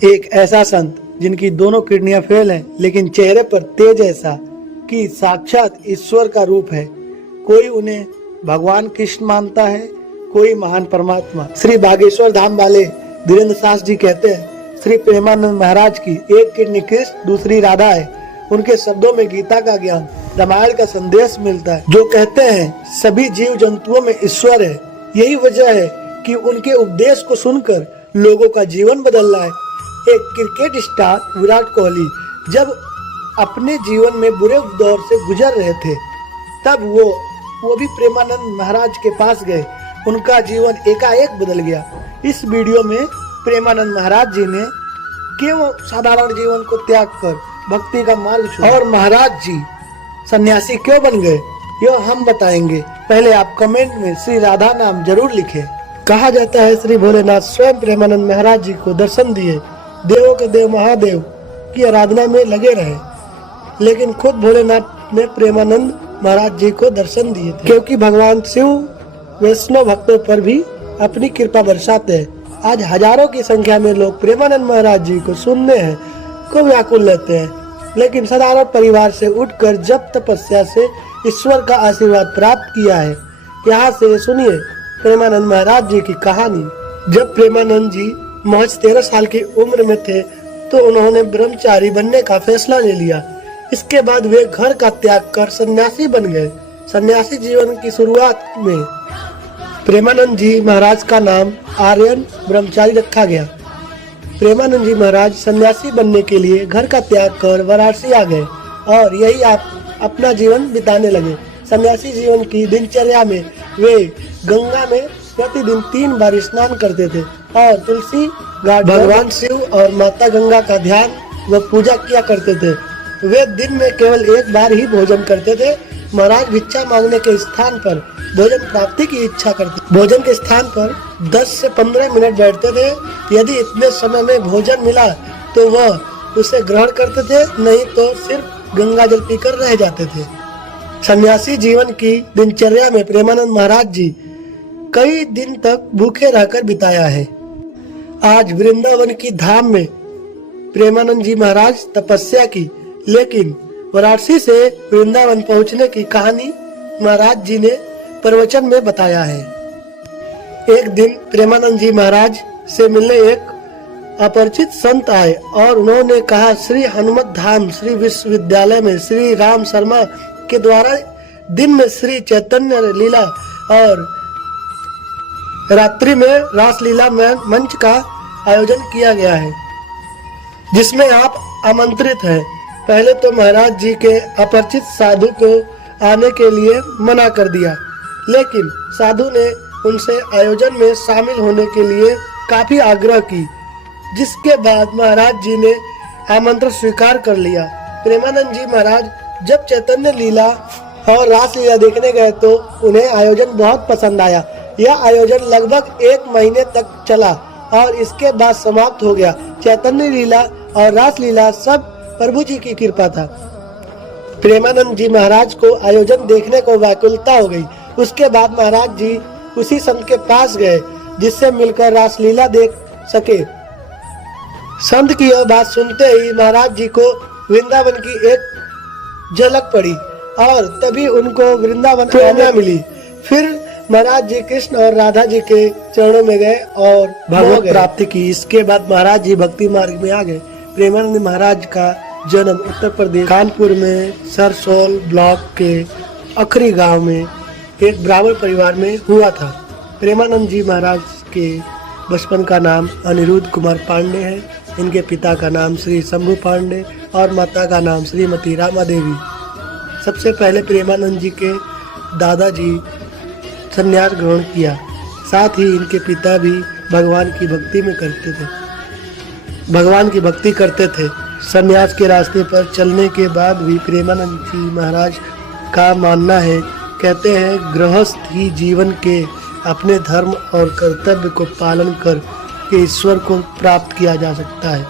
एक ऐसा संत जिनकी दोनों किडनियां फेल हैं, लेकिन चेहरे पर तेज ऐसा कि साक्षात ईश्वर का रूप है। कोई उन्हें भगवान कृष्ण मानता है, कोई महान परमात्मा। श्री बागेश्वर धाम वाले धीरेन्द्र सास जी कहते हैं, श्री प्रेमानंद महाराज की एक किडनी कृष्ण, दूसरी राधा है। उनके शब्दों में गीता का ज्ञान, रामायण का संदेश मिलता है, जो कहते हैं सभी जीव जंतुओं में ईश्वर है। यही वजह है कि उनके उपदेश को सुनकर लोगों का जीवन बदल रहा है। एक क्रिकेट स्टार विराट कोहली जब अपने जीवन में बुरे दौर से गुजर रहे थे, तब वो भी प्रेमानंद महाराज के पास गए। उनका जीवन एकाएक बदल गया। इस वीडियो में प्रेमानंद महाराज जी ने क्यों साधारण जीवन को त्याग कर भक्ति का मार्ग चुना और महाराज जी सन्यासी क्यों बन गए, यह हम बताएंगे। पहले आप कमेंट में श्री राधा नाम जरूर लिखें। कहा जाता है श्री भोलेनाथ स्वयं प्रेमानंद महाराज जी को दर्शन दिए, देवों के देव महादेव की आराधना में लगे रहे, लेकिन खुद भोलेनाथ ने प्रेमानंद महाराज जी को दर्शन दिए थे, क्योंकि भगवान शिव वैष्णव भक्तों पर भी अपनी कृपा बरसाते हैं। आज हजारों की संख्या में लोग प्रेमानंद महाराज जी को सुनने हैं को व्याकुल रहते हैं, लेकिन साधारण परिवार से उठकर जब तपस्या से ईश्वर का आशीर्वाद प्राप्त किया है। यहाँ से सुनिए प्रेमानंद महाराज जी की कहानी। जब प्रेमानंद जी महज 13 साल की उम्र में थे तो उन्होंने ब्रह्मचारी बनने का फैसला ले लिया। इसके बाद वे घर का त्याग कर सन्यासी बन गए। सन्यासी जीवन की शुरुआत में प्रेमानंद जी महाराज का नाम आर्यन ब्रह्मचारी रखा गया। प्रेमानंद जी महाराज सन्यासी बनने के लिए घर का त्याग कर वाराणसी आ गए और यही आप अपना जीवन बिताने लगे। सन्यासी जीवन की दिनचर्या में वे गंगा में प्रतिदिन 3 बार स्नान करते थे और तुलसी घाट भगवान शिव और माता गंगा का ध्यान व पूजा किया करते थे। वे दिन में केवल 1 बार ही भोजन करते थे। महाराज भिक्षा मांगने के स्थान पर भोजन प्राप्ति की इच्छा करते। भोजन के स्थान पर 10 से 15 मिनट बैठते थे। यदि इतने समय में भोजन मिला तो वह उसे ग्रहण करते थे, नहीं तो सिर्फ गंगा जल पीकर रह जाते थे। सन्यासी जीवन की दिनचर्या में प्रेमानंद महाराज जी कई दिन तक भूखे रहकर बिताया है। आज वृंदावन की धाम में प्रेमानंद जी महाराज तपस्या की, लेकिन वाराणसी से वृंदावन पहुंचने की कहानी महाराज जी ने प्रवचन में बताया है। एक दिन प्रेमानंद जी महाराज से मिलने एक अपरिचित संत आए और उन्होंने कहा, श्री हनुमत धाम श्री विश्वविद्यालय में श्री राम शर्मा के द्वारा दिन में श्री चैतन्य लीला और रात्रि में रासलीला मंच का आयोजन किया गया है, जिसमें आप आमंत्रित हैं। पहले तो महाराज जी के अपरिचित साधु को आने के लिए मना कर दिया, लेकिन साधु ने उनसे आयोजन में शामिल होने के लिए काफी आग्रह की, जिसके बाद महाराज जी ने आमंत्रण स्वीकार कर लिया। प्रेमानंद जी महाराज जब चैतन्य लीला और रासलीला देखने गए तो उन्हें आयोजन बहुत पसंद आया। यह आयोजन लगभग 1 महीने तक चला और इसके बाद समाप्त हो गया। चैतन्य लीला और रासलीला सब प्रभु जी की कृपा था। प्रेमानंद जी महाराज को आयोजन देखने को व्याकुलता हो गई। उसके बाद महाराज जी उसी संत के पास गए जिससे मिलकर रासलीला देख सके। संत की यह बात सुनते ही महाराज जी को वृंदावन की एक झलक पड़ी और तभी उनको वृंदावन प्रेरणा मिली। फिर महाराज जी कृष्ण और राधा जी के चरणों में गए और भगवत प्राप्ति की। इसके बाद महाराज जी भक्ति मार्ग में आ गए। प्रेमानंद महाराज का जन्म उत्तर प्रदेश कानपुर में सरसोल ब्लॉक के अखरी गांव में एक ब्राह्मण परिवार में हुआ था। प्रेमानंद जी महाराज के बचपन का नाम अनिरुद्ध कुमार पांडे है। इनके पिता का नाम श्री शंभू पांडे और माता का नाम श्रीमती रामा देवी। सबसे पहले प्रेमानंद जी के दादाजी संन्यास ग्रहण किया। साथ ही इनके पिता भी भगवान की भक्ति करते थे। संन्यास के रास्ते पर चलने के बाद भी प्रेमानंद जी महाराज का मानना है, कहते हैं, गृहस्थ ही जीवन के अपने धर्म और कर्तव्य को पालन कर के ईश्वर को प्राप्त किया जा सकता है।